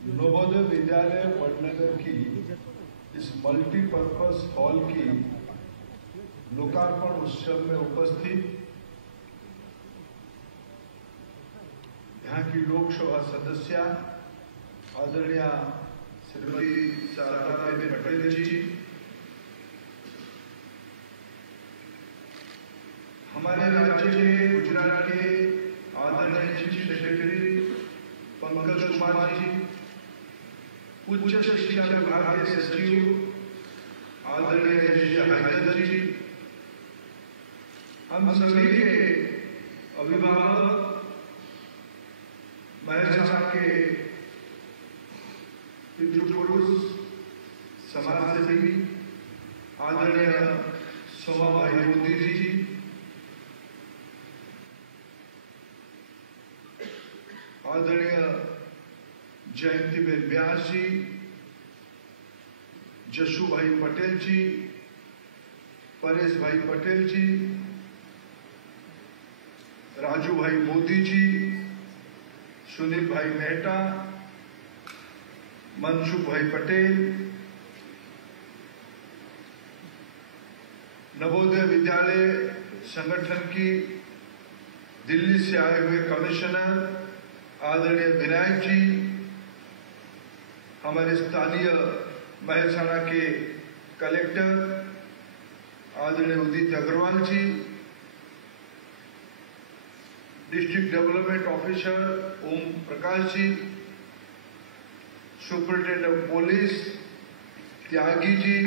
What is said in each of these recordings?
नवोदय विद्यालय वडनगर की इस multipurpose hall की लोकार्पण उत्सव में उपस्थित यहाँ की लोकसभा सदस्य आदरणीय श्रीमती शारदाबेन पटेल जी, हमारे राज्य के गुजरात के आदरणीय चीफ सेक्रेटरी पंकज कुमार जी, उच्च शिक्षा विभाग के सचिव आदरणीय हैदर जी, हम सभी के अभिभावक, महर्षि के पितृपुरुष, समाज सेवी आदरणीय सोमा भाई मोदी जी, आदरणीय जयंतीबेन व्यास जी, जशु भाई पटेल जी, परेश भाई पटेल जी, राजू भाई मोदी जी, सुनील भाई मेहता, मनसुख भाई पटेल, नवोदय विद्यालय संगठन की दिल्ली से आए हुए कमिश्नर आदरणीय विनायक जी, हमारे स्थानीय महसाणा के कलेक्टर आदरणीय Udit Agrawal ji, district development officer Om Prakash ji, superintendent of police Tyagi ji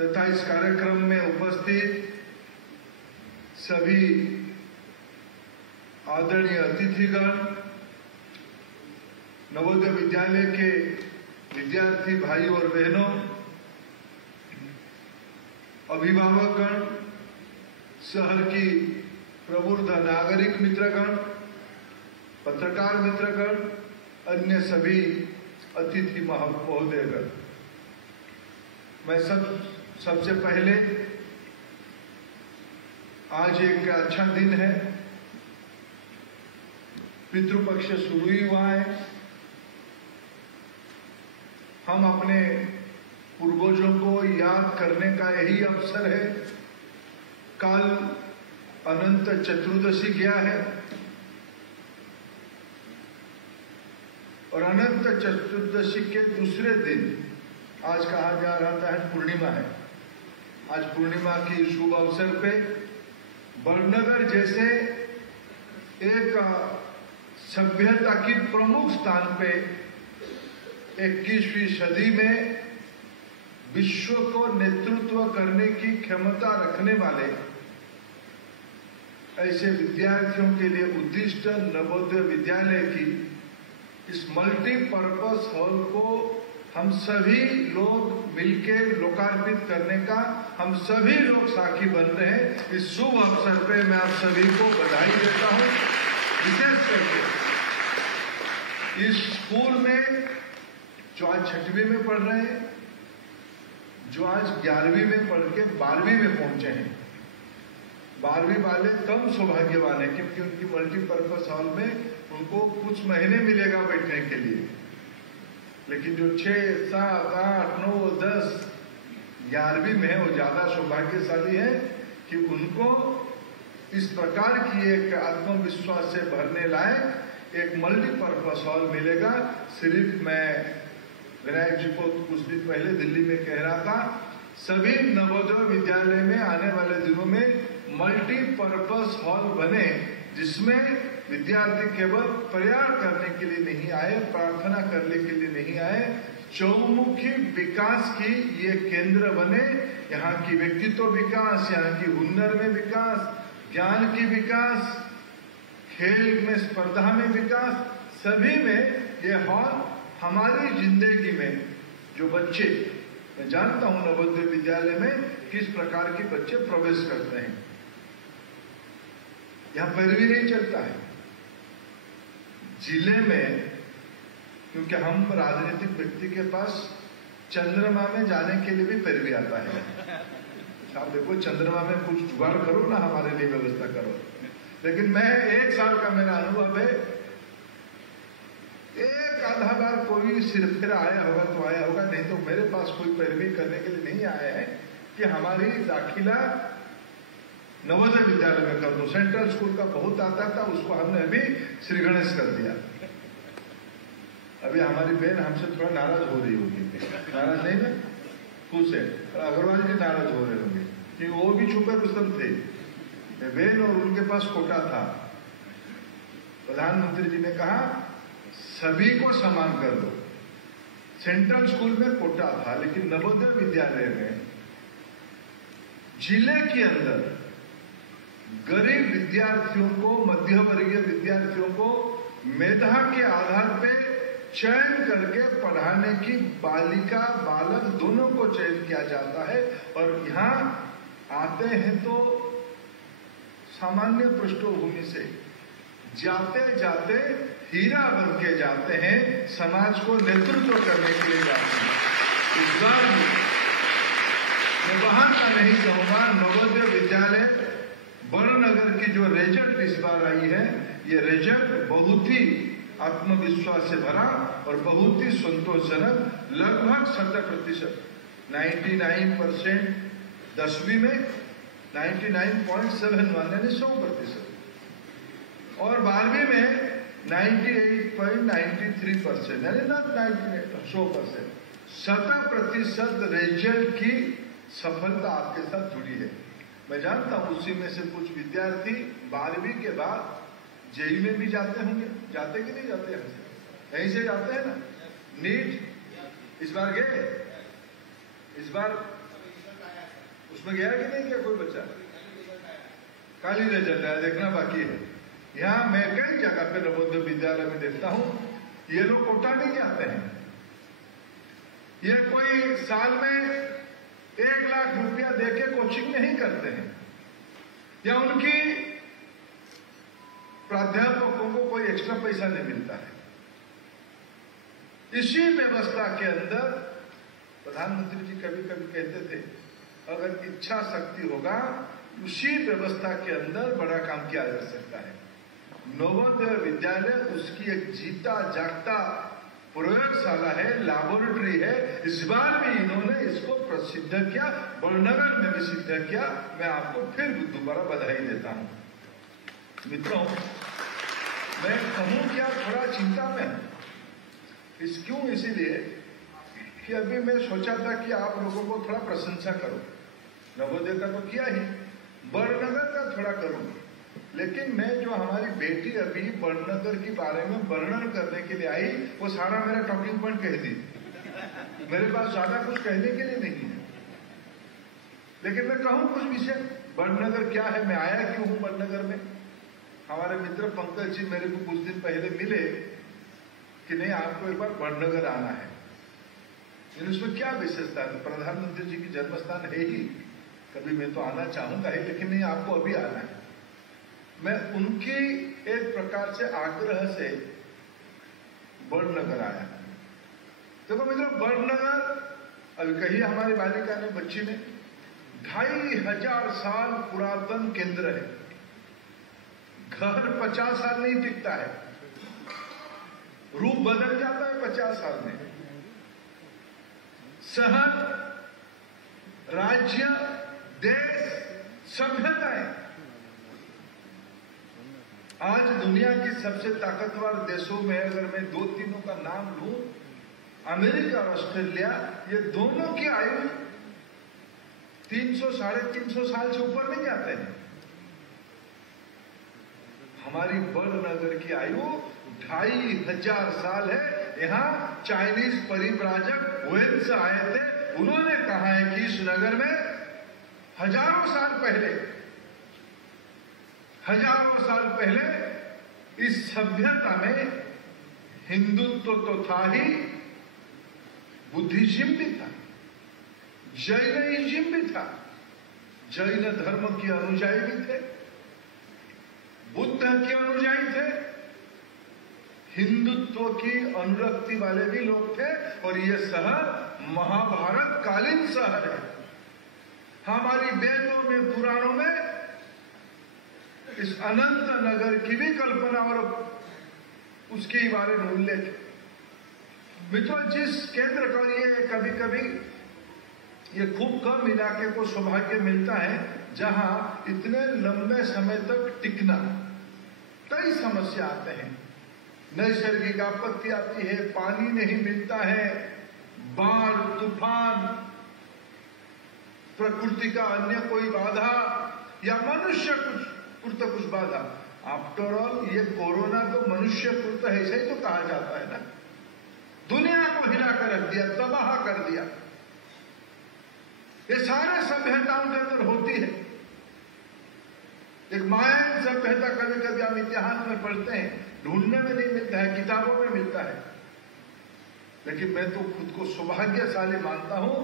तथा इस कार्यक्रम में उपस्थित सभी आदरणीय अतिथिगण, नवोदय विद्यालय के विद्यार्थी भाई और बहनों, अभिभावकगण, शहर की प्रबुद्ध नागरिक मित्रगण, पत्रकार मित्रगण, अन्य सभी अतिथि महोदयगण, मैं सबसे पहले आज एक अच्छा दिन है, पितृपक्ष शुरू ही हुआ है। हम अपने पूर्वजों को याद करने का यही अवसर है। कल अनंत चतुर्दशी गया है और अनंत चतुर्दशी के दूसरे दिन आज कहा जा रहा है पूर्णिमा है। आज पूर्णिमा की शुभ अवसर पे वडनगर जैसे एक सभ्यता की प्रमुख स्थान पे 21वीं सदी में विश्व को नेतृत्व करने की क्षमता रखने वाले ऐसे विद्यार्थियों के लिए उद्दिष्ट नवोदय विद्यालय की इस मल्टीपर्पज हॉल को हम सभी लोग मिलकर लोकार्पित करने का हम सभी लोग साक्षी बन रहे हैं। इस शुभ अवसर पे मैं आप सभी को बधाई देता हूं। विशेष करके इस स्कूल में जो आज 6वीं में पढ़ रहे हैं, जो आज 11वीं में पढ़ के 12वीं में पहुंचे हैं, 12वीं वाले कम सौभाग्यवान है क्योंकि उनकी मल्टीपर्पज हॉल में उनको कुछ महीने मिलेगा बैठने के लिए, लेकिन जो 6, 7, 8, 9, 10, 11वीं में है वो ज्यादा सौभाग्यशाली है कि उनको इस प्रकार की एक आत्मविश्वास से भरने लायक एक मल्टीपर्पज हॉल मिलेगा। सिर्फ मैं विनायक जी को कुछ दिन पहले दिल्ली में कह रहा था, सभी नवोदय विद्यालय में आने वाले दिनों में मल्टीपर्पज हॉल बने जिसमें विद्यार्थी केवल प्रयास करने के लिए नहीं आए, प्रार्थना करने के लिए नहीं आए, चौमुखी विकास की ये केंद्र बने। यहाँ की व्यक्तित्व विकास, यहाँ की हुनर में विकास, ज्ञान की विकास, खेल में स्पर्धा में विकास, सभी में ये हॉल हमारी जिंदगी में जो बच्चे, मैं जानता हूं नवोदय विद्यालय में किस प्रकार के बच्चे प्रवेश करते हैं, यहां पैरवी नहीं चलता है। जिले में क्योंकि हम राजनीतिक व्यक्ति के पास चंद्रमा में जाने के लिए भी पैरवी आता है। आप देखो चंद्रमा में कुछ जुगाड़ करो ना, हमारे लिए व्यवस्था करो। लेकिन मैं 1 साल का मेरा अनुभव है, एक आधा बार कोई सिरफिरा आया होगा तो आया होगा, नहीं तो मेरे पास कोई पैरवी करने के लिए नहीं आया है कि हमारी दाखिला नवोदय विद्यालय में कर दो। सेंट्रल स्कूल का बहुत आता था, उसको हमने अभी श्री गणेश कर दिया। अभी हमारी बहन हमसे थोड़ा नाराज हो रही होगी, नाराज नहीं ना, खुश है। अग्रवाल जी नाराज हो रहे होंगे कि वो भी छुपे रुस्तम थे बहन, और उनके पास कोटा था। प्रधानमंत्री जी ने कहा सभी को समान कर दो। सेंट्रल स्कूल में कोटा था, लेकिन नवोदय विद्यालय में जिले के अंदर गरीब विद्यार्थियों को, मध्य वर्गीय विद्यार्थियों को मेधा के आधार पे चयन करके पढ़ाने की बालिका बालक दोनों को चयन किया जाता है। और यहाँ आते हैं तो सामान्य पृष्ठभूमि से, जाते जाते हीरा बन के जाते हैं, समाज को नेतृत्व करने के लिए जाते हैं। इस बार मैं बहाना नहीं कहूंगा, नवोदय विद्यालय बड़नगर की जो रिजल्ट इस बार आई है, ये रिजल्ट बहुत ही आत्मविश्वास से भरा और बहुत ही संतोषजनक, लगभग 70%, 99% 10वीं में 99.71 यानी 100%, और 12वीं में 98.93% यानी 100%। 100% रिजल्ट की सफलता आपके साथ जुड़ी है। मैं जानता हूं उसी में से कुछ विद्यार्थी 12वीं के बाद जेई में भी जाते होंगे, जाते कि नहीं जाते हैं? यहीं से जाते हैं ना। नीट इस बार गए, इस बार उसमें गया कि नहीं गया कोई बच्चा? काली रिजल्ट है, देखना बाकी है। यहाँ मैं कई जगह पे नवोदय विद्यालय में देखता हूं, ये लोग कोटा नहीं जाते हैं। ये कोई साल में 1 लाख रुपया देके कोचिंग नहीं करते हैं, या उनकी प्राध्यापकों को कोई एक्स्ट्रा पैसा नहीं मिलता है। इसी व्यवस्था के अंदर प्रधानमंत्री जी कभी कभी कहते थे, अगर इच्छा शक्ति होगा उसी व्यवस्था के अंदर बड़ा काम किया जा सकता है। नवोदय विद्यालय उसकी एक जीता जागता प्रयोगशाला है, लैबोरेटरी है। इस बार भी इन्होंने इसको प्रसिद्ध किया, बड़नगर में भी सिद्ध किया। मैं आपको फिर दोबारा बधाई देता हूं। मित्रों, मैं कहूं क्या, थोड़ा चिंता में क्यों? इसीलिए कि अभी मैं सोचा था कि आप लोगों को थोड़ा प्रशंसा करूं। नवोदय का तो किया ही, बड़नगर का थोड़ा करूं। लेकिन मैं जो हमारी बेटी अभी बड़नगर के बारे में वर्णन करने के लिए आई, वो सारा मेरा टॉकिंग पॉइंट कह दी। मेरे पास ज्यादा कुछ कहने के लिए नहीं है, लेकिन मैं कहूं कुछ विषय। बड़नगर क्या है, मैं आया क्यों हूं बड़नगर में? हमारे मित्र पंकज जी मेरे को कुछ दिन पहले मिले कि नहीं आपको एक बार बड़नगर आना है। उसमें क्या विशेषता है? प्रधानमंत्री जी की जन्मस्थान है ही, कभी मैं तो आना चाहूंगा ही, लेकिन नहीं आपको अभी आना है। मैं उनकी एक प्रकार से आग्रह से बड़नगर आया। देखो मित्रों, बड़नगर अभी कही हमारी बालिका ने, बच्ची ने, 2500 साल पुरातन केंद्र है। घर 50 साल नहीं टिकता है, रूप बदल जाता है 50 साल में। शहर, राज्य, देश, सभ्यताएं। आज दुनिया की सबसे ताकतवर देशों में अगर मैं 2-3 का नाम लूं, अमेरिका और ऑस्ट्रेलिया, ये दोनों की आयु 300-350 साल से ऊपर नहीं जाते हैं। हमारी बड़नगर की आयु 2500 साल है। यहाँ चाइनीज परिव्राजक वेन से आए थे, उन्होंने कहा है कि इस नगर में हजारों साल पहले इस सभ्यता में हिंदुत्व तो था ही, बुद्धिज्म भी था, जैनिज्म भी था। जैन धर्म के अनुयायी भी थे, बुद्ध के अनुयायी थे, हिंदुत्व की अनुरक्ति वाले भी लोग थे। और ये शहर महाभारत कालीन शहर है। हमारी वेदों में, पुराणों में इस अनंत नगर की भी कल्पना और उसके बारे में उल्लेख। मित्रों, जिस केंद्र को ये कभी कभी ये खूब कम इलाके को सौभाग्य मिलता है जहां इतने लंबे समय तक टिकना, कई समस्या आते हैं, नैसर्गिक आपत्ति आती है, पानी नहीं मिलता है, बाढ़, तूफान, प्रकृति का अन्य कोई बाधा या मनुष्य कुछ बाधा। आफ्टर ऑल ये कोरोना तो मनुष्य कुछ ऐसा ही तो कहा जाता है ना, दुनिया को हिला कर रख दिया, तबाह कर दिया। ये सारे सभ्यताओं के अंदर होती है। एक मायान सभ्यता कभी कभी हम इतिहास में पढ़ते हैं, ढूंढने में नहीं मिलता है, किताबों में मिलता है, लेकिन मैं तो खुद को सौभाग्यशाली मानता हूं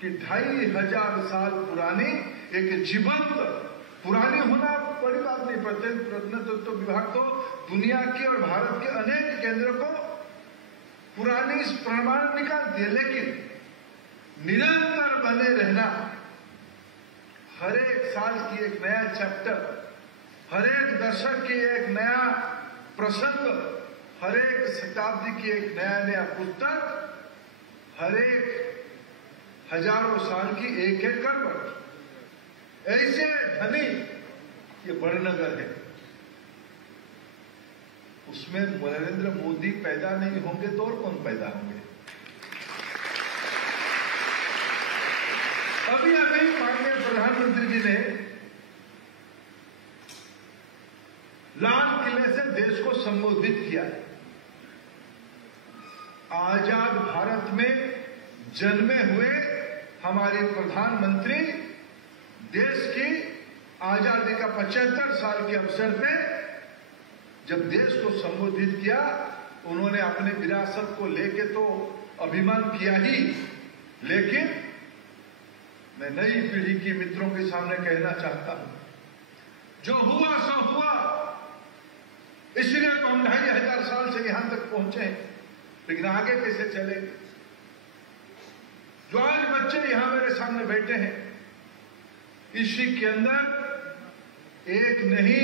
कि 2500 साल पुरानी एक जीवंत, पुरानी होना बड़ी बात नहीं, प्रत्नतत्व विभाग तो दुनिया की और भारत के अनेक केंद्रों को पुरानी प्रमाण निकालती है, लेकिन निरंतर बने रहना, हर एक साल की एक नया चैप्टर, हर एक दशक की एक नया प्रसंग, हर एक शताब्दी की एक नया पुस्तक, हर एक हजारों साल की एक करवट, ऐसे धनी ये बड़नगर है। उसमें नरेंद्र मोदी पैदा नहीं होंगे तो और कौन पैदा होंगे? अभी माननीय प्रधानमंत्री जी ने लाल किले से देश को संबोधित किया। आजाद भारत में जन्मे हुए हमारे प्रधानमंत्री देश की आजादी का 75 साल के अवसर पे जब देश को संबोधित किया, उन्होंने अपने विरासत को लेके तो अभिमान किया ही, लेकिन मैं नई पीढ़ी की मित्रों के सामने कहना चाहता हूं, जो हुआ सो हुआ, इसलिए तो हम 2500 साल से यहां तक पहुंचे, लेकिन आगे कैसे चलेंगे? जो आज बच्चे यहां मेरे सामने बैठे हैं, इसी के अंदर एक नहीं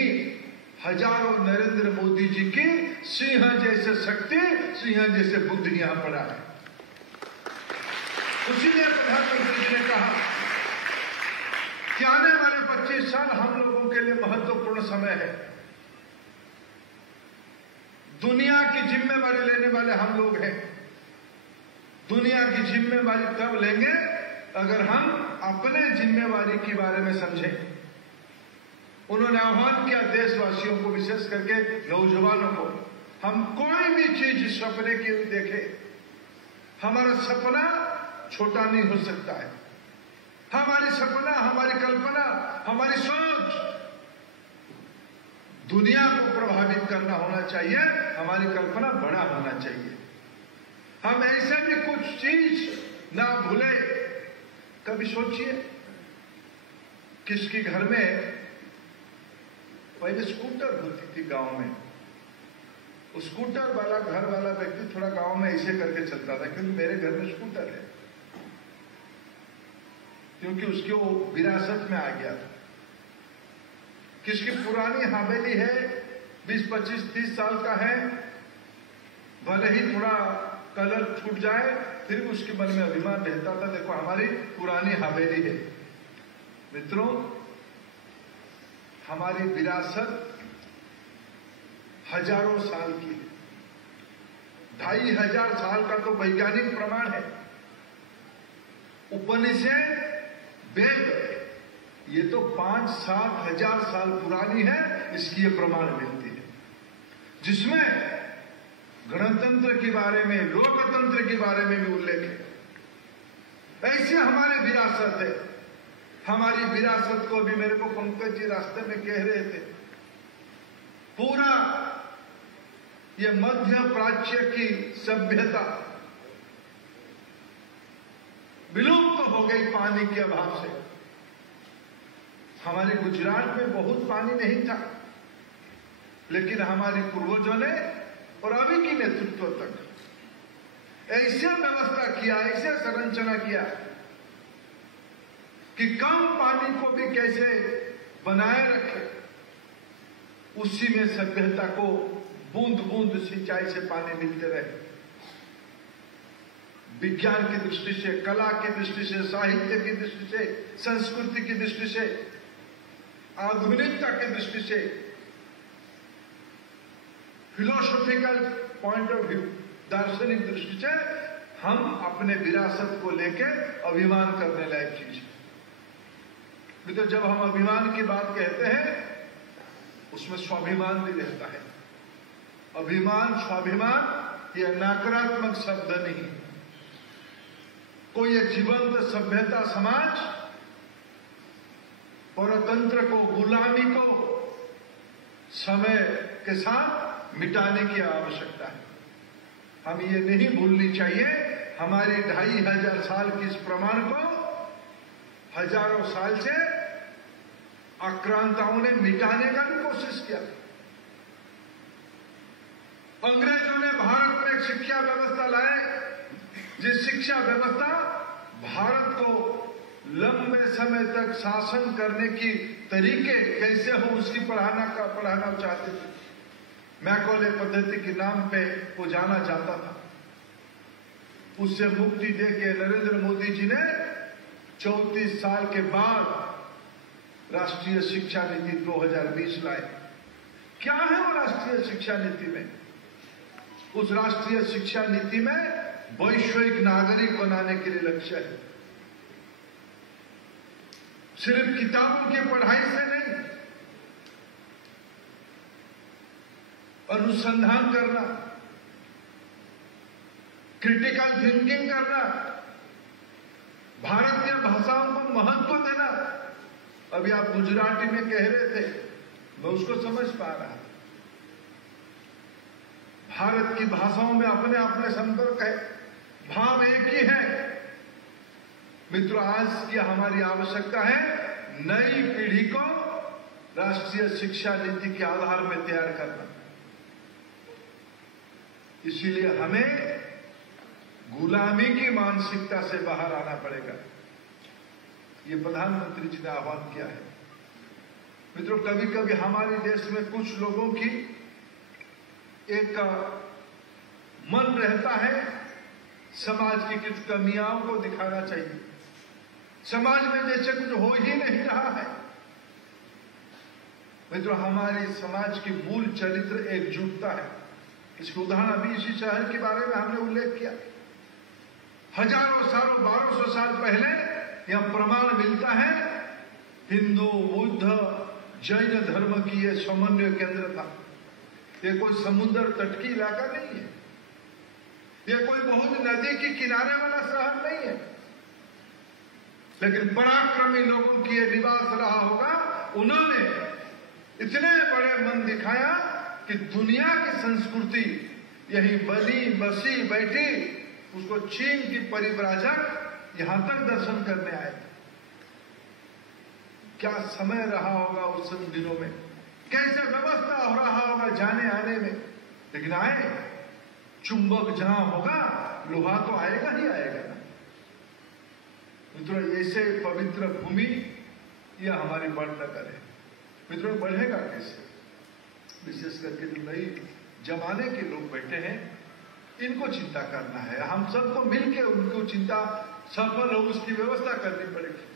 हजारों नरेंद्र मोदी जी की सिंह जैसे शक्ति, सिंह जैसे बुद्धि यहां पड़ा है। उसीलिए प्रधानमंत्री जी ने कहा कि आने वाले 25 साल हम लोगों के लिए महत्वपूर्ण समय है। दुनिया की जिम्मेवारी लेने वाले हम लोग हैं। दुनिया की जिम्मेवारी तब लेंगे अगर हम अपने जिम्मेवारी के बारे में समझें। उन्होंने आह्वान किया देशवासियों को, विशेष करके नौजवानों को, हम कोई भी चीज सपने की देखें, हमारा सपना छोटा नहीं हो सकता है। हमारी सपना, हमारी कल्पना, हमारी सोच दुनिया को प्रभावित करना होना चाहिए, हमारी कल्पना बड़ा होना चाहिए। हम ऐसे भी कुछ चीज ना भूले। कभी सोचिए, किसकी घर में पहले स्कूटर होती थी गांव में, उस स्कूटर वाला घर वाला व्यक्ति थोड़ा गांव में ऐसे करके चलता था, क्योंकि मेरे घर में स्कूटर है, क्योंकि उसके वो विरासत में आ गया था। किसकी पुरानी हवेली है, 20, 25, 30 साल का है, भले ही थोड़ा कलर छूट जाए, फिर भी उसके मन में अभिमान रहता था, देखो हमारी पुरानी हवेली है। मित्रों, हमारी विरासत हजारों साल की है। 2500 साल का तो वैज्ञानिक प्रमाण है। उपनिषद, वेद, ये तो 5-7 हजार साल पुरानी है, इसकी ये प्रमाण मिलती है, जिसमें गणतंत्र के बारे में, लोकतंत्र के बारे में भी उल्लेख है। ऐसे हमारी विरासत है। हमारी विरासत को भी मेरे को पंकज जी रास्ते में कह रहे थे, पूरा ये मध्य प्राच्य की सभ्यता विलुप्त हो गई पानी के अभाव से। हमारे गुजरात में बहुत पानी नहीं था, लेकिन हमारे पूर्वजों ने और अभी की नेतृत्व तक ऐसे व्यवस्था किया, ऐसे संरचना किया कि कम पानी को भी कैसे बनाए रखे, उसी में सभ्यता को बूंद बूंद सिंचाई से पानी मिलते रहे। विज्ञान की दृष्टि से, कला की दृष्टि से, साहित्य की दृष्टि से, संस्कृति की दृष्टि से, आधुनिकता की दृष्टि से, फिलोसॉफिकल पॉइंट ऑफ व्यू, दार्शनिक दृष्टि से हम अपने विरासत को लेकर अभिमान करने लायक चीज है। तो जब हम अभिमान की बात कहते हैं उसमें स्वाभिमान भी रहता है। अभिमान, स्वाभिमान यह नकारात्मक शब्द नहीं। कोई एक जीवंत सभ्यता समाज परतंत्र को, गुलामी को समय के साथ मिटाने की आवश्यकता है। हम ये नहीं भूलनी चाहिए, हमारी 2500 साल की इस प्रमाण को हजारों साल से आक्रांताओं ने मिटाने का भी कोशिश किया। अंग्रेजों ने भारत में एक शिक्षा व्यवस्था लाए, जिस शिक्षा व्यवस्था भारत को लंबे समय तक शासन करने की तरीके कैसे हो उसकी पढ़ाना चाहते थे। मैकॉले पद्धति के नाम पे वो जाना जाता था। उससे मुक्ति देके नरेंद्र मोदी जी ने 34 साल के बाद राष्ट्रीय शिक्षा नीति 2020 लाए। क्या है वो राष्ट्रीय शिक्षा नीति में? उस राष्ट्रीय शिक्षा नीति में वैश्विक नागरिक बनाने के लिए लक्ष्य है। सिर्फ किताबों की पढ़ाई से नहीं, अनुसंधान करना, क्रिटिकल थिंकिंग करना, भारतीय भाषाओं को महत्व देना। अभी आप गुजराती में कह रहे थे, मैं उसको समझ पा रहा। भारत की भाषाओं में अपने अपने संपर्क है, भाव एक ही है। मित्रों, आज की हमारी आवश्यकता है नई पीढ़ी को राष्ट्रीय शिक्षा नीति के आधार में तैयार करना। इसीलिए हमें गुलामी की मानसिकता से बाहर आना पड़ेगा। ये प्रधानमंत्री जी ने आह्वान किया है। मित्रों, कभी कभी हमारे देश में कुछ लोगों की एक मन रहता है समाज की कुछ कमियों को दिखाना चाहिए। समाज में जैसे कुछ हो ही नहीं रहा है। मित्रों, हमारे समाज की मूल चरित्र एकजुटता है। इसका उदाहरण अभी इसी शहर के बारे में हमने उल्लेख किया। हजारों सालों, 1200 साल पहले यह प्रमाण मिलता है हिंदू, बुद्ध, जैन धर्म की यह समन्वय केंद्र था। यह कोई समुद्र तट की इलाका नहीं है, यह कोई बहुत नदी के किनारे वाला शहर नहीं है, लेकिन पराक्रमी लोगों की यह निवास रहा होगा। उन्होंने इतने बड़े मन दिखाया कि दुनिया की संस्कृति यही बनी बसी बैठी, उसको चीन की परिव्राजक यहां तक दर्शन करने आए। क्या समय रहा होगा उस दिनों में, कैसे व्यवस्था हो रहा होगा जाने आने में। लेकिन आए, चुंबक जहां होगा लोहा तो आएगा ही आएगा ना। मित्रों, ऐसे पवित्र भूमि यह हमारी बड़नगर है। मित्रों, बढ़ेगा कैसे? विशेष करके जो नई जमाने के लोग बैठे हैं, इनको चिंता करना है। हम सबको मिलकर उनको चिंता सफल हो उसकी व्यवस्था करनी पड़ेगी।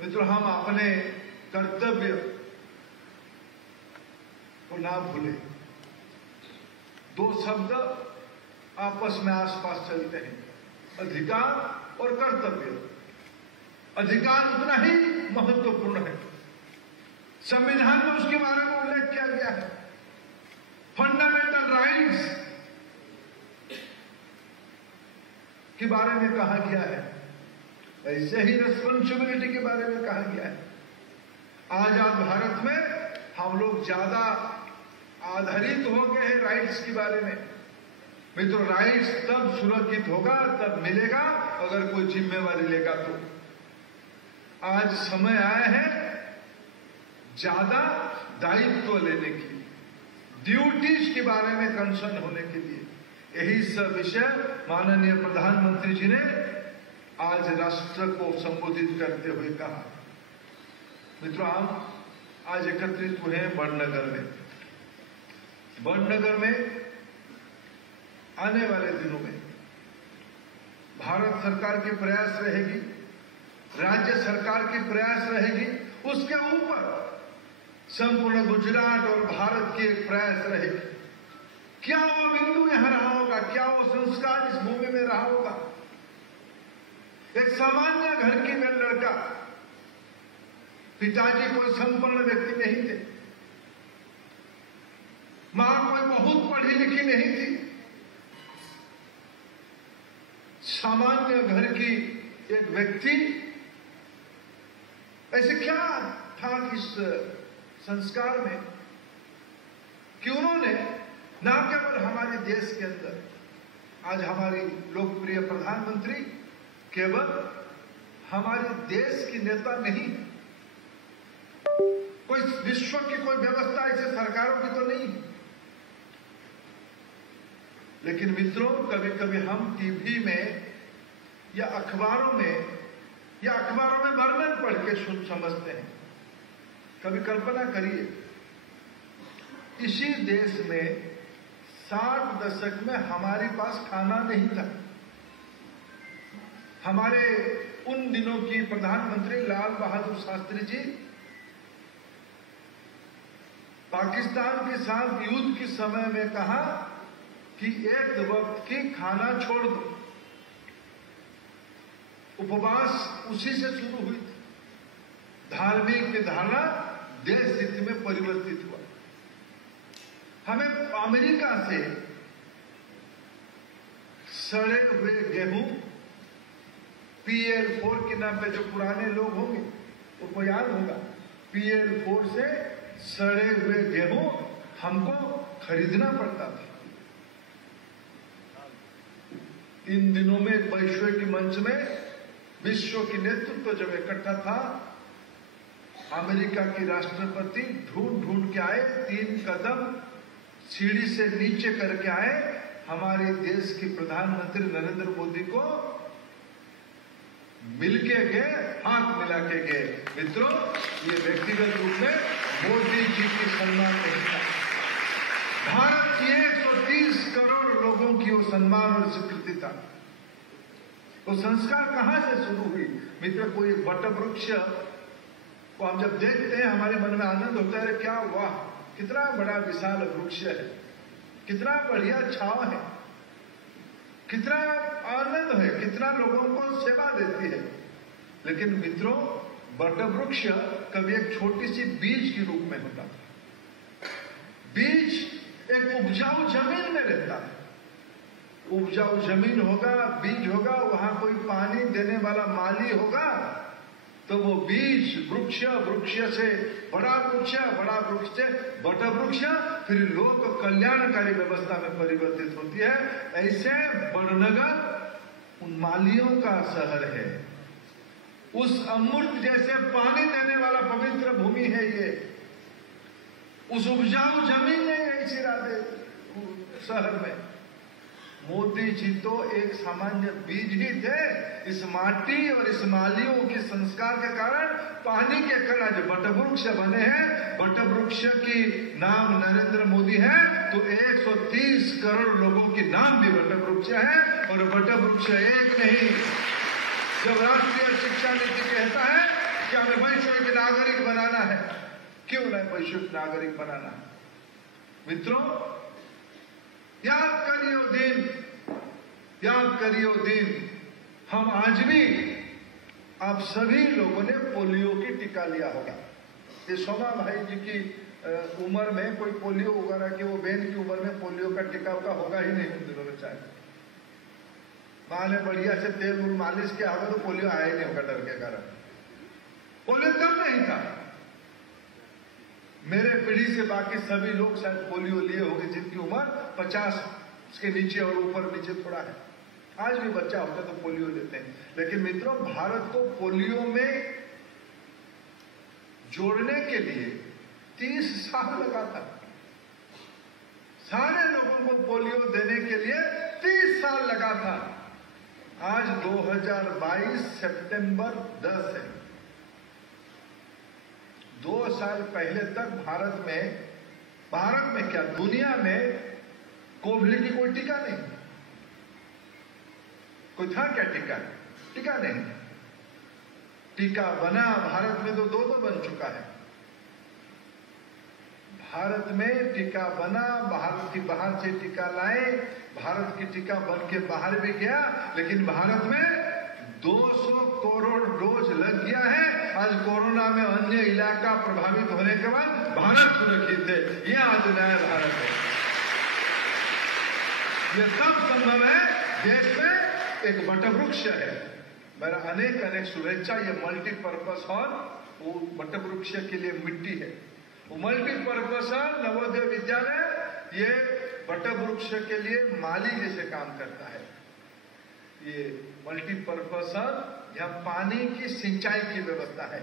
मित्रों, हम अपने कर्तव्य को ना भूलें। दो शब्द आपस में आसपास चलते हैं, अधिकार और कर्तव्य। अधिकार उतना ही महत्वपूर्ण है। संविधान में उसके बारे में उल्लेख किया गया है। फंडामेंटल राइट्स के बारे में कहा गया है, ऐसे ही रिस्पॉन्सिबिलिटी के बारे में कहा गया है। आजाद भारत में हम लोग ज्यादा आधारित हो गए हैं राइट्स के बारे में। मित्रों, राइट्स तब सुरक्षित होगा, तब मिलेगा अगर कोई जिम्मेवारी लेगा तो। आज समय आया है ज्यादा दायित्व लेने की, ड्यूटीज के बारे में कंसर्न होने के लिए। यही सब विषय माननीय प्रधानमंत्री जी ने आज राष्ट्र को संबोधित करते हुए कहा। मित्रों, हम आज एकत्रित हुए हैं बड़नगर में। बड़नगर में आने वाले दिनों में भारत सरकार की प्रयास रहेगी, राज्य सरकार की प्रयास रहेगी, उसके ऊपर संपूर्ण गुजरात और भारत की एक प्रयास रहेगी। क्या वो बिंदु यहां रहा होगा, क्या वो संस्कार इस भूमि में रहा होगा? एक सामान्य घर की में लड़का, पिताजी कोई संपन्न व्यक्ति नहीं थे, मां कोई बहुत पढ़ी लिखी नहीं थी, सामान्य घर की एक व्यक्ति। ऐसे क्या था इस संस्कार में कि उन्होंने न केवल हमारे देश के अंदर आज हमारी लोकप्रिय प्रधानमंत्री केवल हमारे देश की नेता नहीं, कोई विश्व की कोई व्यवस्था ऐसे सरकारों की तो नहीं, लेकिन मित्रों कभी कभी हम टीवी में या अखबारों में वर्णन पढ़ के समझते हैं। कभी कल्पना करिए, इसी देश में 60 दशक में हमारे पास खाना नहीं था। हमारे उन दिनों की प्रधानमंत्री लाल बहादुर शास्त्री जी पाकिस्तान के साथ युद्ध के समय में कहा कि एक वक्त की खाना छोड़ दो। उपवास उसी से शुरू हुई थी। धार्मिक धारणा देश हित में परिवर्तित हुआ। हमें अमेरिका से सड़े हुए गेहूं, PL4 के नाम पे जो पुराने लोग होंगे उनको याद होगा, PL4 से सड़े हुए गेहूं हमको खरीदना पड़ता था। इन दिनों में वैश्विक मंच में विश्व की नेतृत्व जब इकट्ठा था, अमेरिका की राष्ट्रपति ढूंढ के आए, 3 कदम सीढ़ी से नीचे करके आए, हमारे देश के प्रधानमंत्री नरेंद्र मोदी को मिलके गए, हाथ मिला के गए। मित्रों, ये व्यक्तिगत रूप में मोदी जी की सम्मान नहीं था, भारत की 130 करोड़ लोगों की वो सम्मान और स्वीकृति था। वो संस्कार कहां से शुरू हुई? मित्र, कोई वट वृक्ष को हम जब देखते हैं हमारे मन में आनंद होता है, क्या वाह, कितना बड़ा विशाल वृक्ष है, कितना बढ़िया छाव है, कितना आनंद है, कितना लोगों को सेवा देती है। लेकिन मित्रों, वट वृक्ष कभी एक छोटी सी बीज के रूप में होता था। बीज एक उपजाऊ जमीन में रहता है। उपजाऊ जमीन होगा, बीज होगा, वहां कोई पानी देने वाला माली होगा, तो वो बीज वृक्ष, वृक्ष से बड़ा वृक्ष, बड़ा वृक्ष से बड़ा वृक्ष, फिर लोक कल्याणकारी व्यवस्था में परिवर्तित होती है। ऐसे बड़नगर उन मालियों का शहर है। उस अमृत जैसे पानी देने वाला पवित्र भूमि है ये। उस उपजाऊ जमीन है इस राधे शहर में। मोदी जी तो एक सामान्य बीज ही थे। इस माटी और इस मालियों के संस्कार के कारण पानी के कण जो वटवृक्ष बने हैं, वटवृक्ष की नाम नरेंद्र मोदी है, तो 130 करोड़ लोगों की नाम भी वटवृक्ष है। और वटवृक्ष एक नहीं, जब राष्ट्रीय शिक्षा नीति कहता है कि हमें वैश्विक नागरिक बनाना है, क्यों नहीं वैश्विक नागरिक बनाना है? मित्रों, याद करिए वो दिन, याद करिए वो दिन। हम आज भी, आप सभी लोगों ने पोलियो की टीका लिया होगा। ये शोभा भाई जी की उम्र में कोई पोलियो वगैरह की, वो बहन की उम्र में पोलियो का टीका का होगा ही नहीं उन दिनों में। चाहे मां ने बढ़िया से तेल उल मालिश किया होगा तो पोलियो आया ही नहीं होगा डर के कारण। पोलियो तब नहीं था। मेरे पीढ़ी से बाकी सभी लोग शायद पोलियो लिए होंगे जिनकी उम्र 50 के नीचे और ऊपर नीचे थोड़ा है। आज भी बच्चा होता है तो पोलियो लेते हैं। लेकिन मित्रों, भारत को पोलियो में जोड़ने के लिए 30 साल लगा था। सारे लोगों को पोलियो देने के लिए 30 साल लगा था। आज 2022 सितंबर 10 है। 2 साल पहले तक भारत में क्या दुनिया में कोविड की कोई टीका नहीं। कोई था क्या टीका? टीका नहीं। टीका बना भारत में तो दो बन चुका है। भारत में टीका बना, भारत की बाहर से टीका लाए, भारत की टीका बन के बाहर भी गया, लेकिन भारत में 200 करोड़ डोज लग गया है। आज कोरोना में अन्य इलाका प्रभावित होने के बाद भारत सुरक्षित है। यह आज नया भारत है। यह सब संभव है। देश में एक वटवृक्ष है। मेरा अनेक शुभेच्छा। ये मल्टीपर्पज हॉल, वो वटवृक्ष के लिए मिट्टी है। वो मल्टीपर्पज हॉल नवोदय विद्यालय ये वटवृक्ष के लिए माली जैसे काम करता है। ये मल्टीपर्पज हॉल, यहाँ पानी की सिंचाई की व्यवस्था है।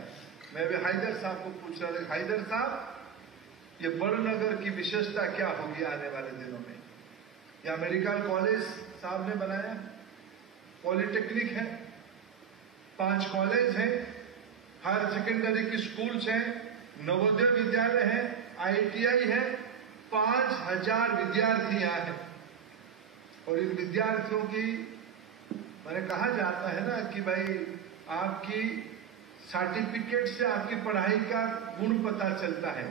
मैं भी हैदर साहब को पूछ रहा था, हैदर साहब ये बड़नगर की विशेषता क्या होगी आने वाले दिनों में? यहाँ मेडिकल कॉलेज साहब ने बनाया, पॉलिटेक्निक है, 5 कॉलेज हैं, हायर सेकेंडरी की स्कूल्स हैं, नवोदय विद्यालय है, ITI है, 5000 विद्यार्थी यहाँ हैं। और इन विद्यार्थियों की मैंने कहा जाता है ना कि भाई आपकी सर्टिफिकेट से आपकी पढ़ाई का गुण पता चलता है।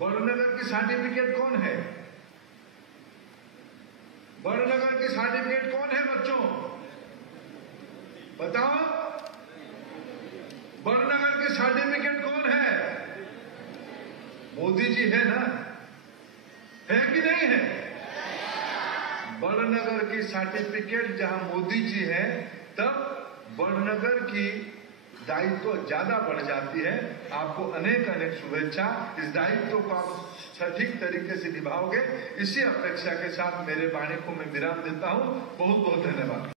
बड़नगर की सर्टिफिकेट कौन है? बड़नगर की सर्टिफिकेट कौन है बच्चों? बताओ, बड़नगर की सर्टिफिकेट कौन है? मोदी जी है ना? है कि नहीं है? बड़नगर की सर्टिफिकेट जहां मोदी जी हैं, तब बड़नगर की दायित्व ज्यादा बढ़ जाती है। आपको अनेक शुभेच्छा। इस दायित्व को आप सटीक तरीके से निभाओगे, इसी अपेक्षा के साथ मेरे वाणी को मैं विराम देता हूं। बहुत बहुत धन्यवाद।